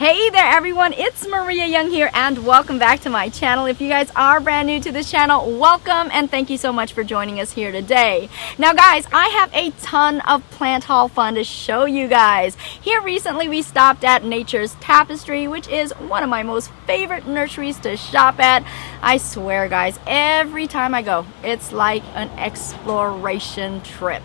Hey there everyone, it's Maria Young here and welcome back to my channel. If you guys are brand new to this channel, welcome and thank you so much for joining us here today. Now guys, I have a ton of plant haul fun to show you guys. Here recently we stopped at Nature's Tapestry, which is one of my most favorite nurseries to shop at. I swear guys, every time I go, it's like an exploration trip.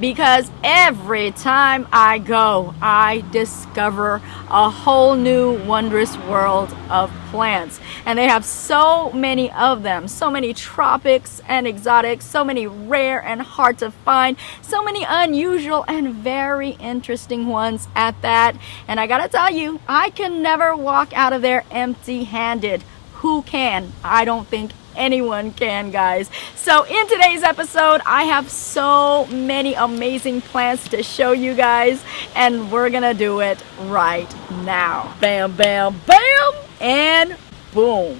Because every time I go, I discover a whole new wondrous world of plants. And they have so many of them, so many tropics and exotics, so many rare and hard to find, so many unusual and very interesting ones at that. And I gotta tell you, I can never walk out of there empty-handed. Who can? I don't think anyone can, guys. So in today's episode, I have so many amazing plants to show you guys, and we're gonna do it right now. Bam, bam, bam, and boom.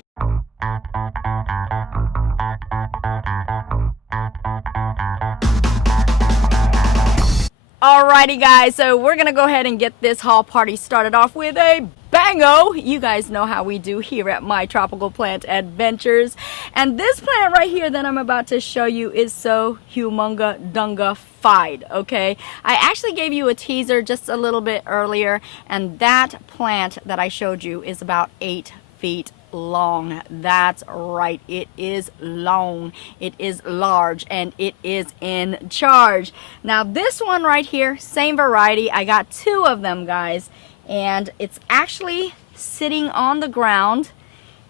Alrighty guys, so we're gonna go ahead and get this haul party started off with a bango. You guys know how we do here at My Tropical Plant Adventures. And this plant right here that I'm about to show you is so humunga-dunga-fied, okay? I actually gave you a teaser just a little bit earlier, and that plant that I showed you is about 8 feet long. That's right, it is long, it is large, and it is in charge. Now this one right here, same variety. I got 2 of them, guys, and it's actually sitting on the ground,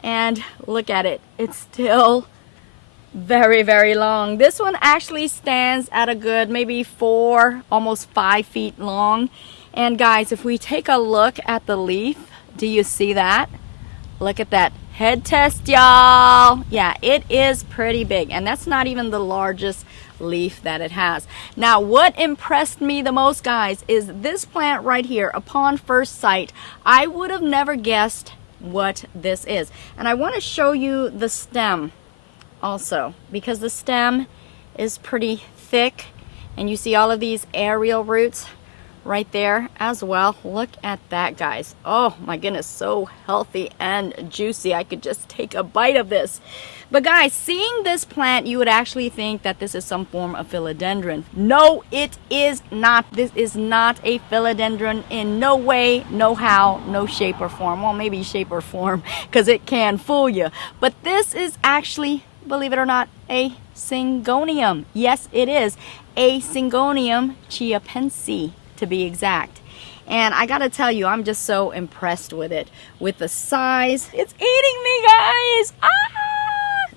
and look at it, it's still very long. This one actually stands at a good maybe 4, almost 5 feet long. And guys, if we take a look at the leaf, do you see that? Look at that head test, y'all. Yeah, it is pretty big, and that's not even the largest leaf that it has. Now, what impressed me the most, guys, is this plant right here. Upon first sight, I would have never guessed what this is. And I want to show you the stem also, because the stem is pretty thick, and you see all of these aerial roots right there as well. Look at that, guys. Oh my goodness, so healthy and juicy. I could just take a bite of this. But guys, seeing this plant, you would actually think that this is some form of philodendron. No, it is not. This is not a philodendron in no way, no how, no shape or form. Well, maybe shape or form, because it can fool you. But this is actually, believe it or not, a Syngonium. Yes, it is a Syngonium chiapense, to be exact. And I gotta tell you, I'm just so impressed with it, with the size. It's eating me, guys.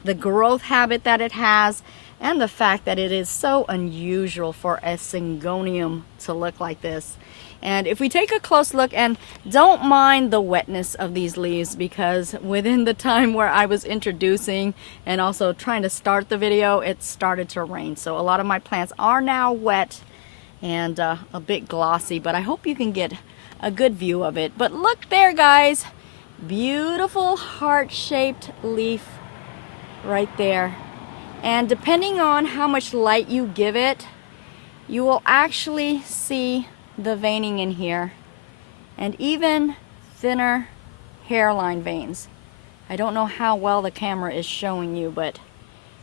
The growth habit that it has, and the fact that it is so unusual for a Syngonium to look like this. And if we take a close look, and don't mind the wetness of these leaves, because within the time where I was introducing and also trying to start the video, it started to rain. So a lot of my plants are now wet and a bit glossy, but I hope you can get a good view of it. But look there, guys, beautiful heart-shaped leaf right there. And depending on how much light you give it, you will actually see the veining in here, and even thinner hairline veins. I don't know how well the camera is showing you, but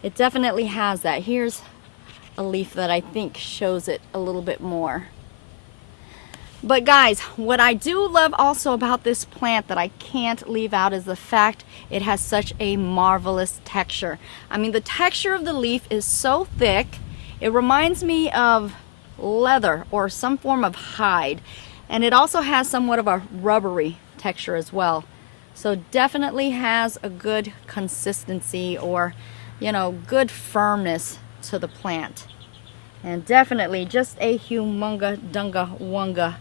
it definitely has that. Here's a leaf that I think shows it a little bit more. But guys, what I do love also about this plant that I can't leave out is the fact it has such a marvelous texture. I mean, the texture of the leaf is so thick, it reminds me of leather or some form of hide. And it also has somewhat of a rubbery texture as well. So definitely has a good consistency, or, you know, good firmness to the plant. And definitely just a humunga-dunga-wunga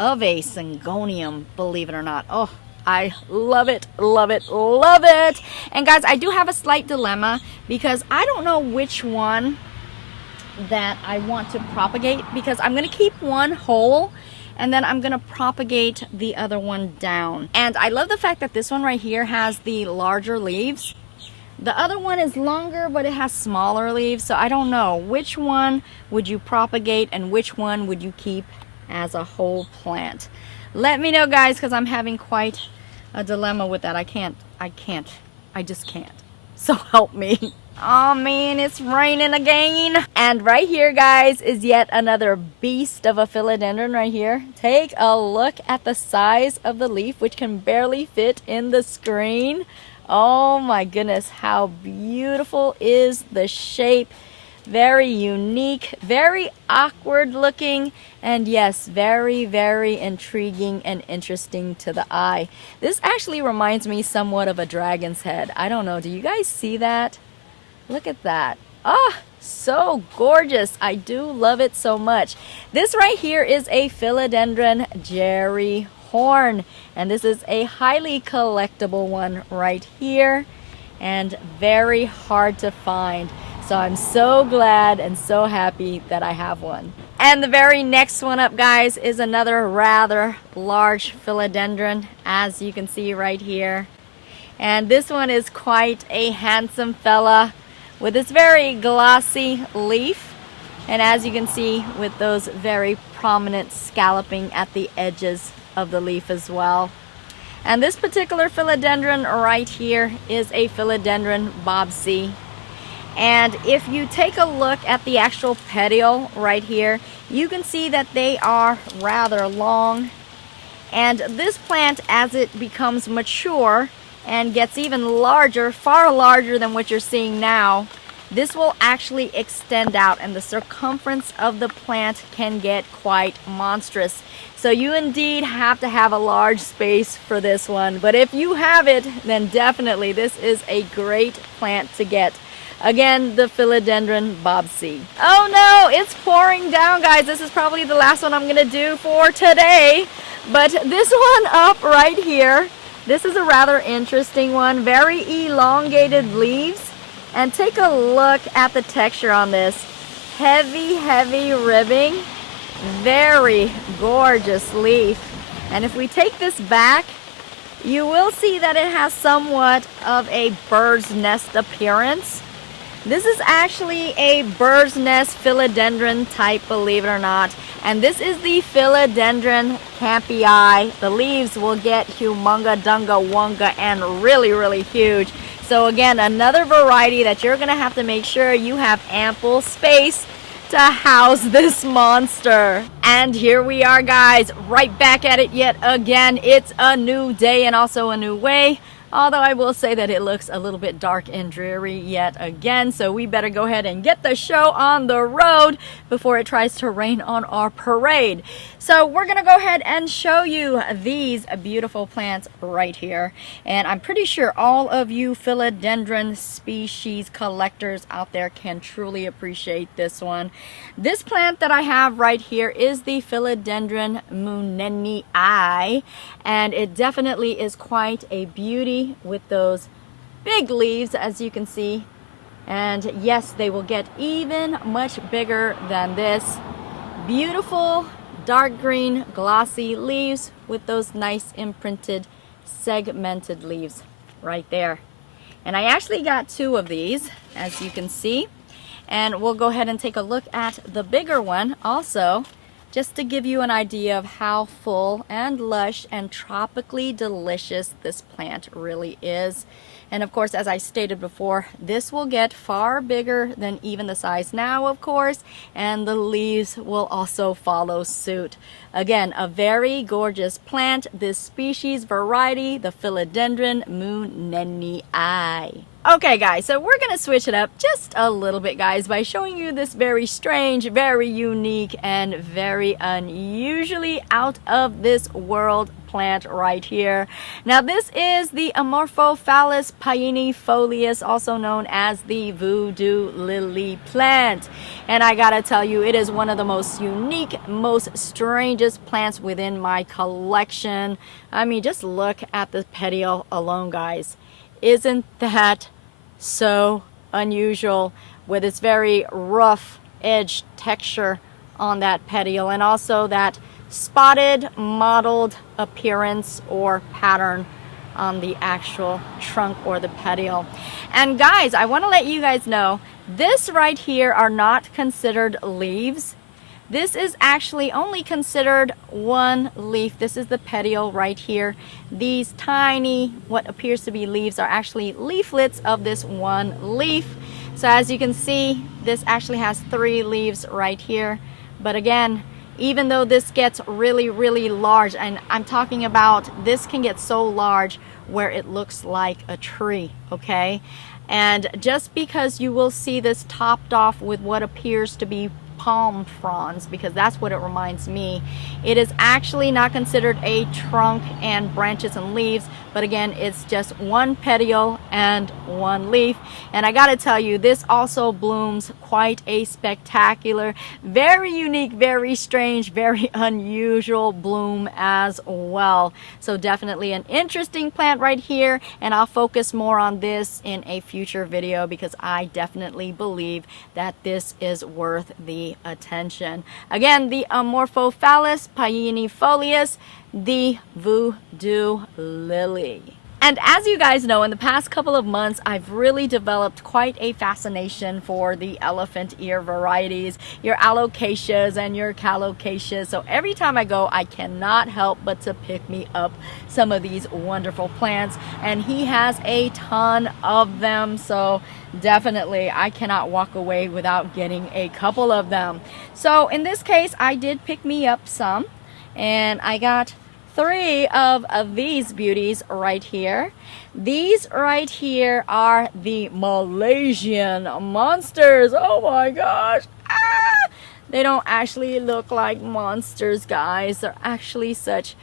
of a Syngonium, believe it or not. Oh, I love it, love it, love it. And guys, I do have a slight dilemma, because I don't know which one that I want to propagate, because I'm going to keep one whole and then I'm going to propagate the other one down. And I love the fact that this one right here has the larger leaves. The other one is longer, but it has smaller leaves, so I don't know. Which one would you propagate and which one would you keep as a whole plant? Let me know, guys, because I'm having quite a dilemma with that. I just can't. So help me. Oh man, it's raining again. And right here, guys, is yet another beast of a philodendron right here. Take a look at the size of the leaf, which can barely fit in the screen. Oh my goodness, how beautiful is the shape. Very unique, very awkward looking, and yes, very, very intriguing and interesting to the eye. This actually reminds me somewhat of a dragon's head. I don't know, do you guys see that? Look at that. Ah, so gorgeous. I do love it so much. This right here is a philodendron Jerry Horn, and this is a highly collectible one right here, and very hard to find. So I'm so glad and so happy that I have one. And the very next one up, guys, is another rather large philodendron, as you can see right here. And this one is quite a handsome fella with this very glossy leaf. And as you can see, with those very prominent scalloping at the edges of the leaf as well. And this particular philodendron right here is a philodendron Bobbsey. And if you take a look at the actual petiole right here, you can see that they are rather long. And this plant, as it becomes mature and gets even larger, far larger than what you're seeing now, this will actually extend out, and the circumference of the plant can get quite monstrous. So you indeed have to have a large space for this one. But if you have it, then definitely this is a great plant to get. Again, the philodendron Bobbsey. Oh no, it's pouring down, guys. This is probably the last one I'm gonna do for today. But this one up right here, this is a rather interesting one. Very elongated leaves. And take a look at the texture on this. Heavy, heavy ribbing. Very gorgeous leaf. And if we take this back, you will see that it has somewhat of a bird's nest appearance. This is actually a bird's nest philodendron type, believe it or not. And this is the philodendron Campii. The leaves will get humunga, dunga, wunga, and really, really huge. So again, another variety that you're going to have to make sure you have ample space to house this monster. And here we are, guys, right back at it yet again. It's a new day and also a new way. Although I will say that it looks a little bit dark and dreary yet again, so we better go ahead and get the show on the road before it tries to rain on our parade. So we're gonna go ahead and show you these beautiful plants right here. And I'm pretty sure all of you philodendron species collectors out there can truly appreciate this one. This plant that I have right here is the philodendron Moonenii, and it definitely is quite a beauty with those big leaves, as you can see. And yes, they will get even much bigger than this. Beautiful dark green glossy leaves with those nice imprinted segmented leaves right there. And I actually got two of these, as you can see, and we'll go ahead and take a look at the bigger one also, just to give you an idea of how full and lush and tropically delicious this plant really is. And of course, as I stated before, this will get far bigger than even the size now, of course, and the leaves will also follow suit. Again, a very gorgeous plant, this species variety, the philodendron Moonenii. Okay guys, so we're gonna switch it up just a little bit, guys, by showing you this very strange, very unique, and very unusually out of this world plant right here. Now this is the Amorphophallus pinifolius, also known as the voodoo lily plant. And I gotta tell you, it is one of the most unique, most strangest plants within my collection. I mean, just look at the petiole alone, guys. Isn't that so unusual, with its very rough edge texture on that petiole, and also that spotted mottled appearance or pattern on the actual trunk or the petiole. And guys, I want to let you guys know, this right here are not considered leaves. This is actually only considered one leaf. This is the petiole right here. These tiny, what appears to be leaves, are actually leaflets of this one leaf. So as you can see, this actually has 3 leaves right here. But again, even though this gets really, really large, and I'm talking about this can get so large where it looks like a tree, okay? And just because you will see this topped off with what appears to be palm fronds, because that's what it reminds me, it is actually not considered a trunk and branches and leaves, but again, it's just one petiole and one leaf. And I gotta tell you, this also blooms quite a spectacular, very unique, very strange, very unusual bloom as well. So definitely an interesting plant right here, and I'll focus more on this in a future video because I definitely believe that this is worth the attention. Again, the Amorphophallus perennifolia, the voodoo lily. And as you guys know, in the past couple of months, I've really developed quite a fascination for the elephant ear varieties, your alocasias and your calocasias. So every time I go, I cannot help but to pick me up some of these wonderful plants. And he has a ton of them. So definitely, I cannot walk away without getting a couple of them. So in this case, I did pick me up some, and I got 3 of these beauties right here. These right here are the Malaysian monsters. Oh my gosh. Ah! They don't actually look like monsters, guys. They're actually such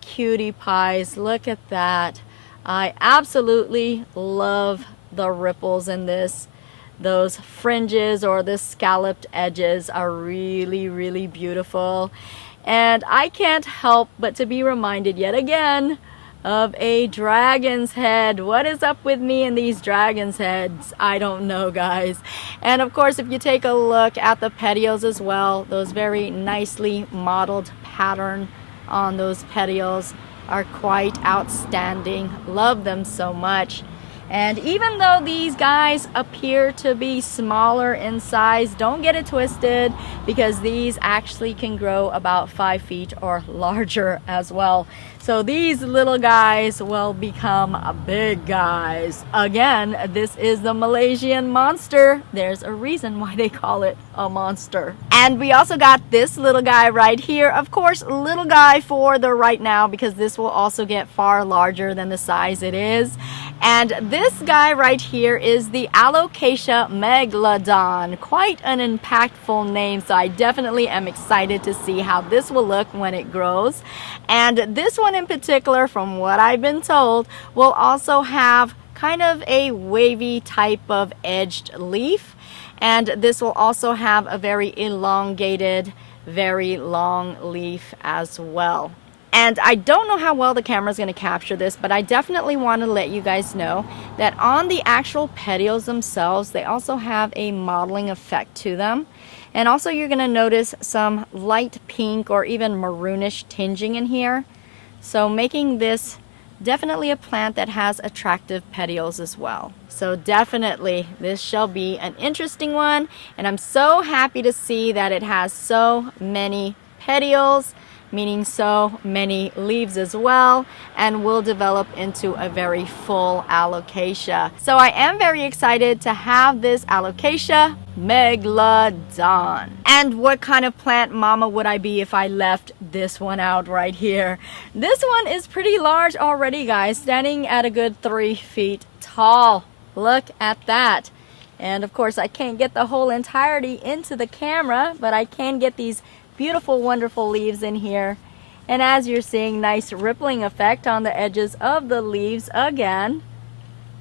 cutie pies. Look at that. I absolutely love the ripples in this. Those fringes or the scalloped edges are really, really beautiful. And I can't help but to be reminded yet again of a dragon's head. What is up with me and these dragon's heads? I don't know, guys. And of course, if you take a look at the petioles as well, those very nicely modeled pattern on those petioles are quite outstanding. Love them so much. And even though these guys appear to be smaller in size, don't get it twisted, because these actually can grow about 5 feet or larger as well. So these little guys will become big guys. Again, this is the Malaysian monster. There's a reason why they call it a monster. And we also got this little guy right here. Of course, little guy for the right now, because this will also get far larger than the size it is. And this guy right here is the Alocasia megalodon. Quite an impactful name, so I definitely am excited to see how this will look when it grows. And this one in particular, from what I've been told, will also have kind of a wavy type of edged leaf. And this will also have a very elongated, very long leaf as well. And I don't know how well the camera is going to capture this, but I definitely want to let you guys know that on the actual petioles themselves, they also have a modeling effect to them. And also you're going to notice some light pink or even maroonish tinging in here. So making this definitely a plant that has attractive petioles as well. So definitely this shall be an interesting one. And I'm so happy to see that it has so many petioles, meaning so many leaves as well, and will develop into a very full alocasia. So I am very excited to have this Alocasia megalodon. And what kind of plant mama would I be if I left this one out right here? This one is pretty large already, guys, standing at a good 3 feet tall. Look at that. And of course I can't get the whole entirety into the camera, but I can get these beautiful, wonderful leaves in here. And as you're seeing, nice rippling effect on the edges of the leaves again,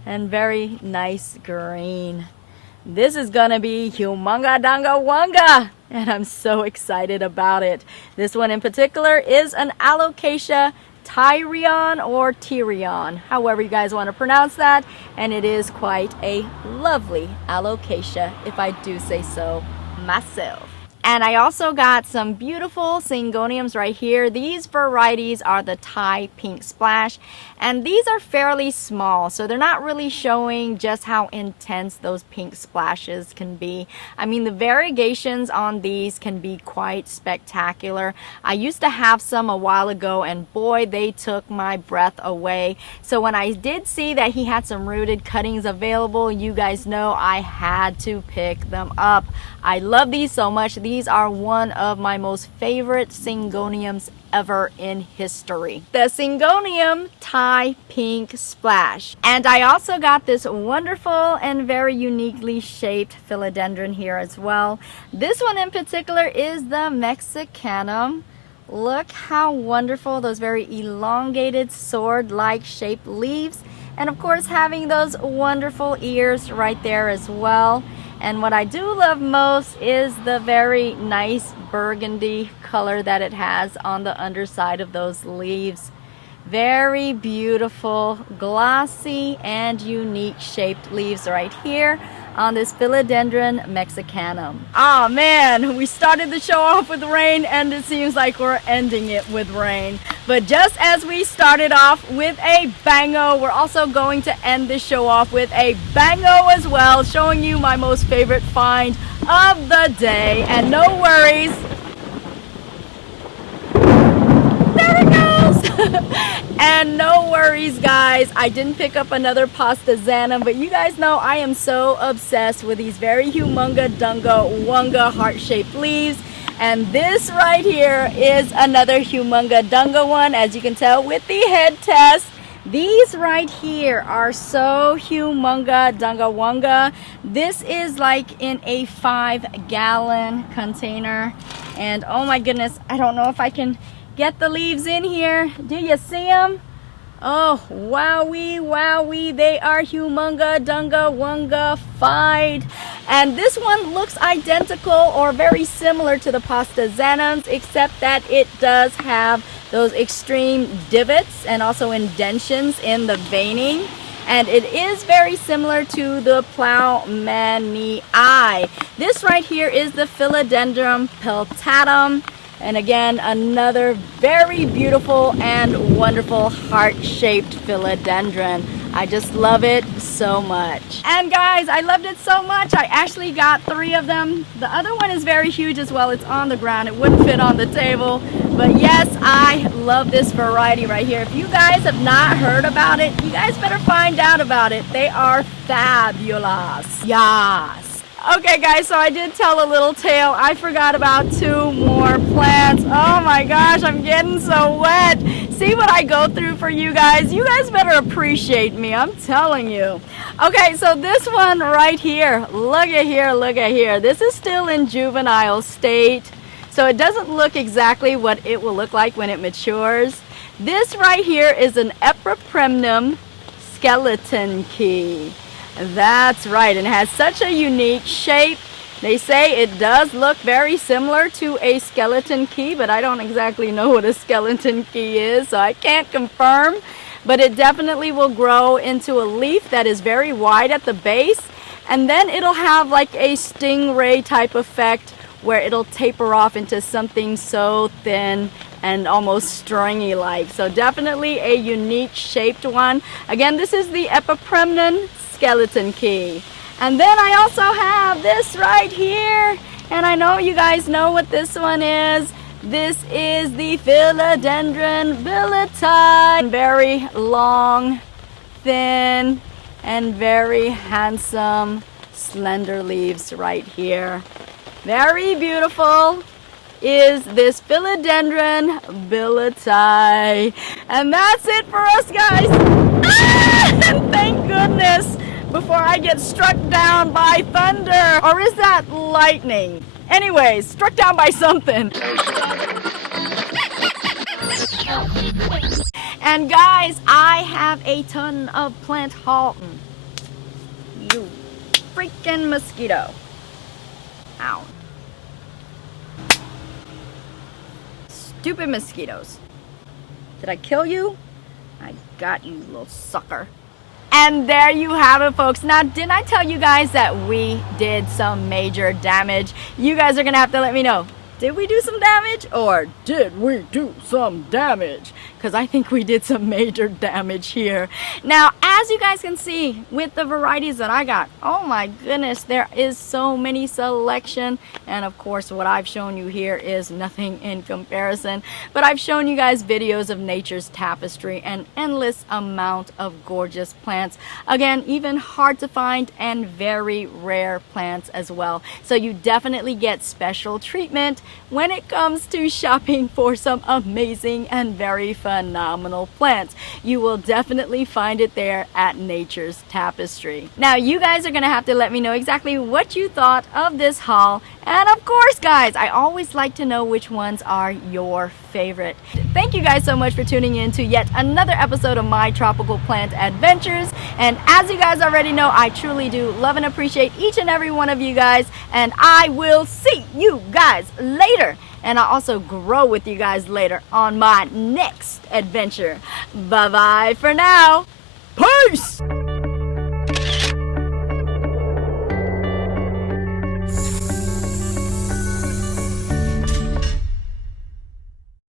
and very nice green. This is gonna be humunga danga wanga, and I'm so excited about it. This one in particular is an Alocasia Tyrion or Tyrion, however you guys want to pronounce that, and it is quite a lovely Alocasia, if I do say so myself. And I also got some beautiful syngoniums right here. These varieties are the Thai Pink Splash, and these are fairly small, so they're not really showing just how intense those pink splashes can be. I mean, the variegations on these can be quite spectacular. I used to have some a while ago, and boy, they took my breath away. So when I did see that he had some rooted cuttings available, you guys know I had to pick them up. I love these so much. These are one of my most favorite syngoniums ever in history. The Syngonium Thai Pink Splash. And I also got this wonderful and very uniquely shaped philodendron here as well. This one in particular is the Mexicanum. Look how wonderful those very elongated sword-like shaped leaves, and of course having those wonderful ears right there as well. And what I do love most is the very nice burgundy color that it has on the underside of those leaves. Very beautiful, glossy, and unique shaped leaves right here on this Philodendron Mexicanum. Oh man, we started the show off with rain and it seems like we're ending it with rain. But just as we started off with a bango, we're also going to end the show off with a bango as well, showing you my most favorite find of the day. And no worries, there it goes! And no worries guys, I didn't pick up another Pastazanum, but you guys know I am so obsessed with these very humunga dunga wunga heart-shaped leaves. And this right here is another humunga dunga one, as you can tell with the head test. These right here are so humunga dunga wunga. This is like in a 5-gallon container. And oh my goodness, I don't know if I can get the leaves in here. Do you see them? Oh, wowie, wowie. They are humunga dunga wunga fied. And this one looks identical or very similar to the Pastazanums, except that it does have those extreme divots and also indentions in the veining. And it is very similar to the Plowmanii. This right here is the Philodendron peltatum. And again, another very beautiful and wonderful heart-shaped philodendron. I just love it so much. And guys, I loved it so much, I actually got 3 of them. The other one is very huge as well. It's on the ground. It wouldn't fit on the table. But yes, I love this variety right here. If you guys have not heard about it, you guys better find out about it. They are fabulous. Yes. Okay guys, so I did tell a little tale. I forgot about 2 more plants. Oh my gosh, I'm getting so wet. See what I go through for you guys? You guys better appreciate me, I'm telling you. Okay, so this one right here, look at here, look at here. This is still in juvenile state, so it doesn't look exactly what it will look like when it matures. This right here is an Epipremnum skeleton key. That's right, and it has such a unique shape. They say it does look very similar to a skeleton key, but I don't exactly know what a skeleton key is, so I can't confirm. But it definitely will grow into a leaf that is very wide at the base, and then it'll have like a stingray type effect where it'll taper off into something so thin and almost stringy like. So definitely a unique shaped one. Again, this is the Epipremnum skeleton key. And then I also have this right here, and I know you guys know what this one is. This is the Philodendron billeti. Very long, thin, and very handsome slender leaves right here. Very beautiful is this Philodendron billeti. And that's it for us guys. And thank goodness, before I get struck down by thunder. Or is that lightning? Anyways, struck down by something. And guys, I have a ton of plant haul. You freaking mosquito. Ow. Stupid mosquitoes. Did I kill you? I got you, little sucker. And there you have it, folks. Now, didn't I tell you guys that we did some major damage? You guys are gonna have to let me know. Did we do some damage or did we do some damage? Because I think we did some major damage here. Now, as you guys can see with the varieties that I got, oh my goodness, there is so many selection. And of course, what I've shown you here is nothing in comparison. But I've shown you guys videos of nature's tapestry and endless amount of gorgeous plants. Again, even hard to find and very rare plants as well. So you definitely get special treatment when it comes to shopping for some amazing and very phenomenal plants. You will definitely find it there at Nature's Tapestry. Now, you guys are gonna have to let me know exactly what you thought of this haul. And of course, guys, I always like to know which ones are your favorite. Thank you guys so much for tuning in to yet another episode of My Tropical Plant Adventures. And as you guys already know, I truly do love and appreciate each and every one of you guys. And I will see you guys later. And I'll also grow with you guys later on my next adventure. Bye-bye for now. Peace!